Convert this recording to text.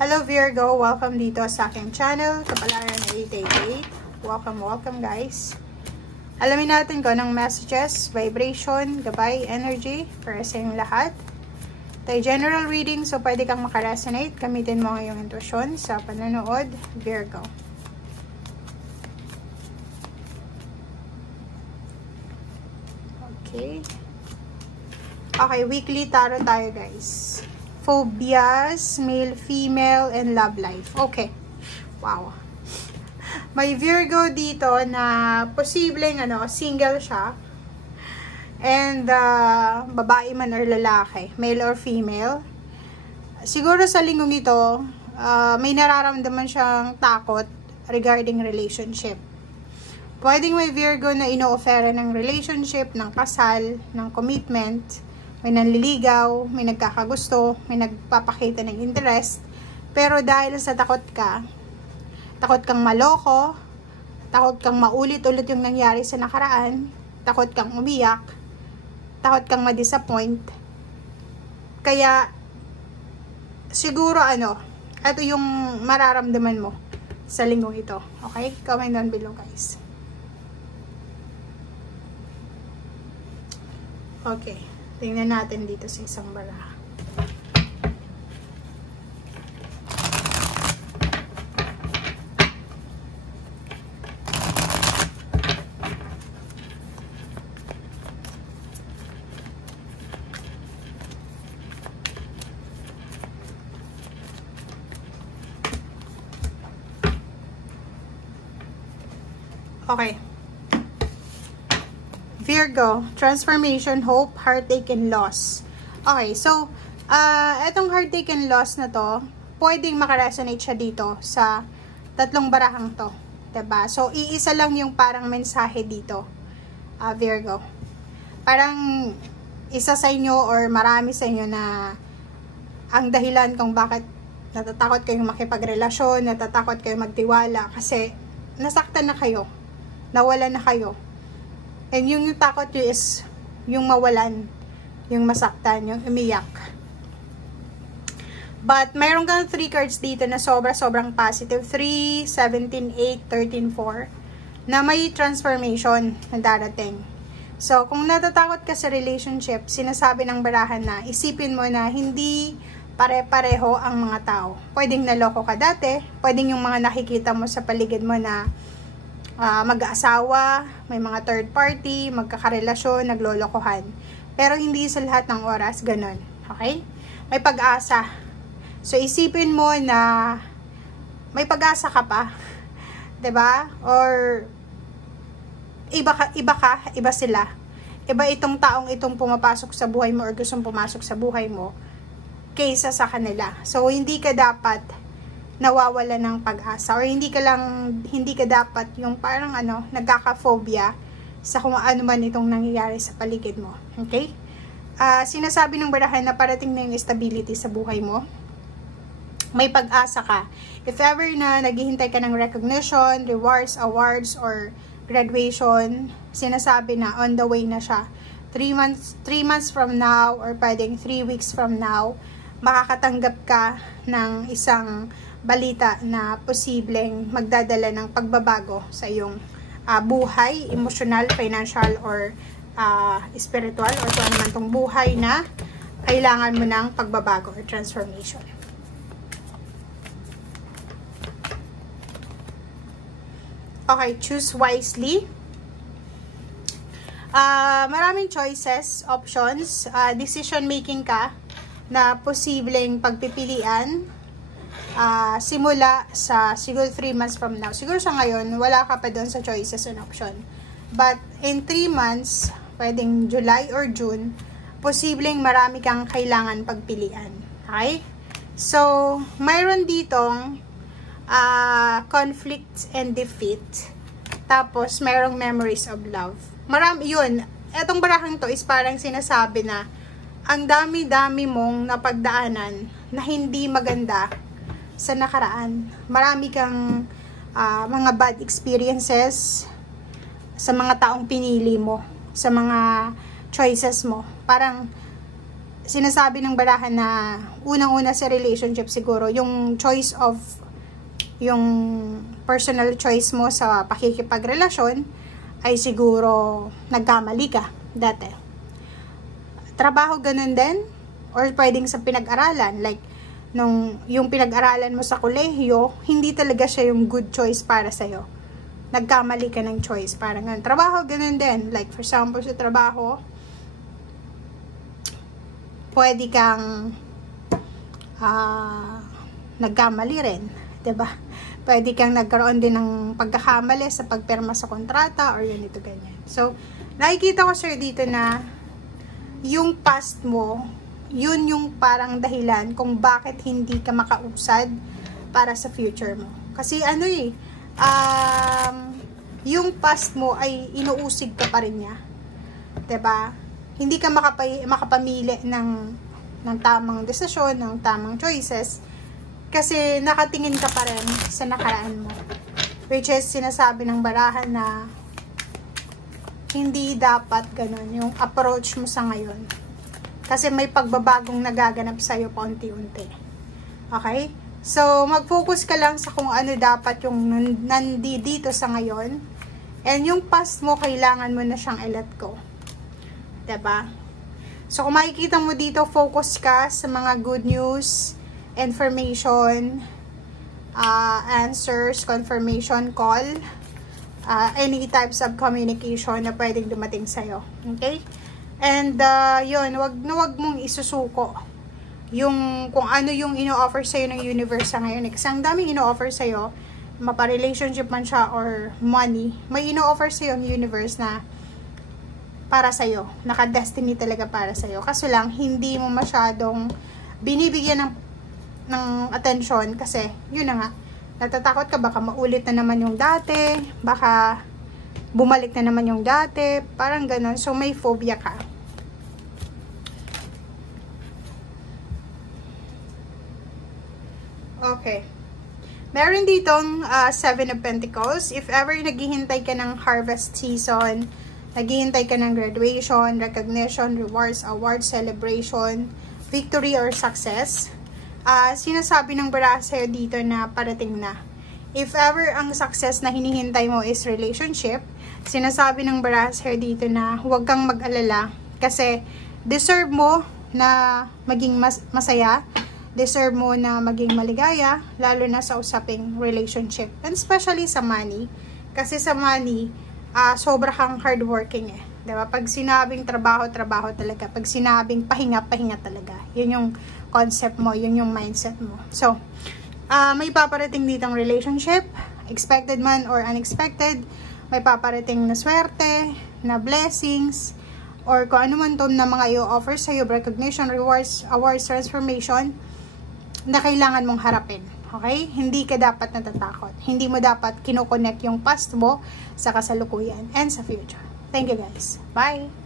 Hello Virgo, welcome dito sa aking channel, Kapalaran na 888. Welcome guys. Alamin natin kung anong messages, vibration, gabay, energy para sa inyong lahat. Tayo general reading, so pwede kang makaresonate. Gamitin mo ang iyong intuition sa panonood, Virgo. Okay, weekly tarot tayo guys. Phobias, male, female, and love life. Okay. Wow. May Virgo dito na posibleng single siya. And babae man or lalaki, male or female. Siguro sa linggong ito, may nararamdaman siyang takot regarding relationship. Pwedeng may Virgo na ino-offera ng relationship, ng kasal, ng commitment. May nanliligaw, may nagkakagusto, may nagpapakita ng interest. Pero dahil sa takot kang maloko, takot kang maulit-ulit yung nangyari sa nakaraan, takot kang umiyak, takot kang ma-disappoint. Kaya, siguro ito yung mararamdaman mo sa linggong ito. Okay? Comment down below guys. Okay. Tingnan natin dito sa isang baraha. Okay. Virgo, transformation, hope, heartache, and loss. Okay, so, etong heartache and loss na to, pwedeng makaresonate siya dito sa tatlong barahang to. Diba? So, iisa lang yung parang mensahe dito, Virgo. Parang isa sa inyo or marami sa inyo na ang dahilan kung bakit natatakot kayong makipagrelasyon, natatakot kayong magtiwala, kasi nasaktan na kayo, nawalan na kayo. And yung takot nyo is yung mawalan, yung masaktan, yung umiyak. But mayroon kang 3 cards dito na sobrang positive. 3, 17, 8, 13, 4 na may transformation na darating. So, kung natatakot ka sa relationship, sinasabi ng barahan na isipin mo na hindi pare-pareho ang mga tao. Pwedeng naloko ka dati, pwedeng yung mga nakikita mo sa paligid mo na mag-aasawa, may mga third party, magkakarelasyon, naglolokohan. Pero hindi sa lahat ng oras ganun. Okay? May pag-asa. So, isipin mo na may pag-asa ka pa. 'Di ba? Or iba sila. Iba itong taong itong pumapasok sa buhay mo or gustong pumasok sa buhay mo kaysa sa kanila. So, hindi ka dapat nawawala ng pag-asa or hindi ka dapat yung parang nagkaka-phobia sa kung ano man itong nangyayari sa paligid mo. Okay? Sinasabi ng barahan na parating na yung stability sa buhay mo. May pag-asa ka. If ever na naghihintay ka ng recognition, rewards, awards, or graduation, sinasabi na on the way na siya. 3 months from now or pwedeng 3 weeks from now, makakatanggap ka ng isang balita na posibleng magdadala ng pagbabago sa iyong buhay, emotional, financial, or spiritual, or kung ano man tong buhay na kailangan mo ng pagbabago or transformation. Okay, choose wisely. Maraming choices, options, decision making ka na posibleng pagpipilian. Simula sa siguro 3 months from now. Siguro sa ngayon, wala ka pa doon sa choices and option. But in 3 months, pwedeng July or June, posibleng marami kang kailangan pagpilian. Okay? So, mayroon ditong conflict and defeat. Tapos, mayroong memories of love. Yun. Etong barahang to is parang sinasabi na ang dami-dami mong napagdaanan na hindi maganda sa nakaraan. Marami kang mga bad experiences sa mga taong pinili mo, sa mga choices mo. Parang sinasabi ng barahan na unang-una sa relationship siguro, yung choice of, yung personal choice mo sa pakikipagrelasyon ay siguro nagkamali ka dati. Trabaho ganun din, or pwedeng sa pinag-aralan, like yung pinag-aralan mo sa kolehiyo, hindi talaga siya yung good choice para sa'yo. Nagkamali ka ng choice. Parang ganun. Trabaho, ganun din. Like, for example, sa trabaho, pwede kang nagkamali rin. Diba? Pwede kang nagkaroon din ng pagkakamali sa pagpirma sa kontrata or ganito, ganyan. So, nakikita ko sir dito na yung past mo, yun yung parang dahilan kung bakit hindi ka makausad para sa future mo. Kasi ano yung past mo ay inuusig ka pa rin niya. 'Di ba? Hindi ka makapamili ng tamang desisyon, ng tamang choices kasi nakatingin ka pa rin sa nakaraan mo. Which is sinasabi ng barahan na hindi dapat ganun yung approach mo sa ngayon. Kasi may pagbabagong nagaganap sa'yo paunti-unti. Okay? So, mag-focus ka lang sa kung ano dapat yung nandito sa ngayon. And yung past mo, kailangan mo na siyang i-let go. Diba? So, kung makikita mo dito, focus ka sa mga good news, information, answers, confirmation call, any types of communication na pwedeng dumating sa'yo. Okay? And, yun, wag mong isusuko yung, kung ano yung ino-offer sa'yo ng universe sa ngayon. Kasi ang daming ino-offer sa'yo, mapa-relationship man siya or money, may ino-offer sa'yo ng universe na para sa'yo. Naka-destiny talaga para sa'yo. Kaso lang, hindi mo masyadong binibigyan ng attention kasi, yun na nga, natatakot ka, baka maulit na naman yung dati, baka bumalik na naman yung dati, parang ganon. So, may phobia ka. Okay. Meron ditong 7 of Pentacles. If ever naghihintay ka ng harvest season, naghihintay ka ng graduation, recognition, rewards, awards, celebration, victory, or success, sinasabi ng baraha sa'yo dito na parating na. If ever ang success na hinihintay mo is relationship, sinasabi ng baraha sa'yo dito na huwag kang mag-alala kasi deserve mo na maging masaya, deserve mo na maging maligaya, lalo na sa usaping relationship. And especially sa money. Kasi sa money, sobra kang hardworking eh. Diba? Pag sinabing trabaho, trabaho talaga. Pag sinabing pahinga, pahinga talaga. Yun yung concept mo, yun yung mindset mo. So, may paparating ditong relationship, expected man or unexpected. May paparating na swerte, na blessings, or kung ano man to na mga i-offer sa'yo, recognition, rewards, awards, transformation, na kailangan mong harapin. Okay? Hindi ka dapat natatakot. Hindi mo dapat kinoconnect yung past mo sa kasalukuyan and sa future. Thank you guys. Bye!